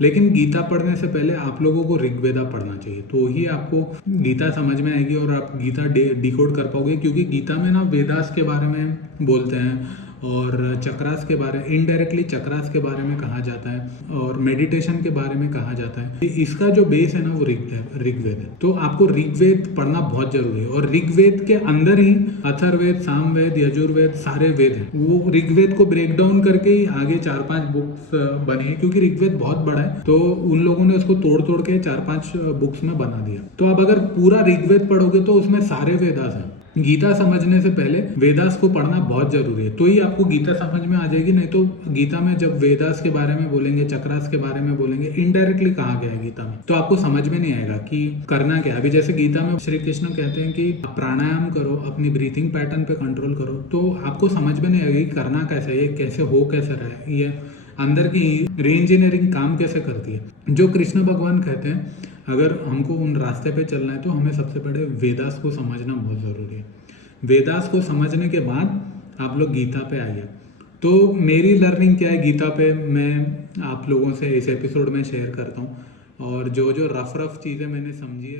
लेकिन गीता पढ़ने से पहले आप लोगों को ऋग्वेदा पढ़ना चाहिए, तो ही आपको गीता समझ में आएगी और आप गीता डिकोड कर पाओगे। क्योंकि गीता में ना वेदास के बारे में बोलते हैं और चक्रास के बारे, इनडायरेक्टली चक्रास के बारे में कहा जाता है और मेडिटेशन के बारे में कहा जाता है। इसका जो बेस है ना वो ऋग्वेद है। तो आपको ऋग्वेद पढ़ना बहुत जरूरी है और ऋग्वेद के अंदर ही अथर्ववेद, सामवेद, यजुर्वेद सारे वेद हैं। वो ऋग्वेद को ब्रेक डाउन करके ही आगे 4-5 बुक्स बनी है। क्योंकि ऋग्वेद बहुत बड़ा है तो उन लोगों ने उसको तोड़ तोड़ के 4-5 बुक्स में बना दिया। तो अब अगर पूरा ऋग्वेद पढ़ोगे तो उसमें सारे वेदास हैं। गीता समझने से पहले वेदास को पढ़ना बहुत जरूरी है, तो ही आपको गीता समझ में आ जाएगी। नहीं तो गीता में जब वेदास के बारे में बोलेंगे, चक्रास के बारे में बोलेंगे, इनडायरेक्टली कहा गया है गीता में, तो आपको समझ में नहीं आएगा कि करना क्या है। अभी जैसे गीता में श्री कृष्ण कहते हैं कि प्राणायाम करो, अपनी ब्रीथिंग पैटर्न पे कंट्रोल करो, तो आपको समझ में नहीं आएगी करना कैसे है, ये कैसे हो कैसे रहा है, ये अंदर की री इंजीनियरिंग काम कैसे करती है। जो कृष्ण भगवान कहते हैं अगर हमको उन रास्ते पे चलना है तो हमें सबसे पहले वेदास को समझना बहुत ज़रूरी है। वेदास को समझने के बाद आप लोग गीता पे आइए। तो मेरी लर्निंग क्या है गीता पे, मैं आप लोगों से इस एपिसोड में शेयर करता हूँ और जो जो रफ रफ चीज़ें मैंने समझी है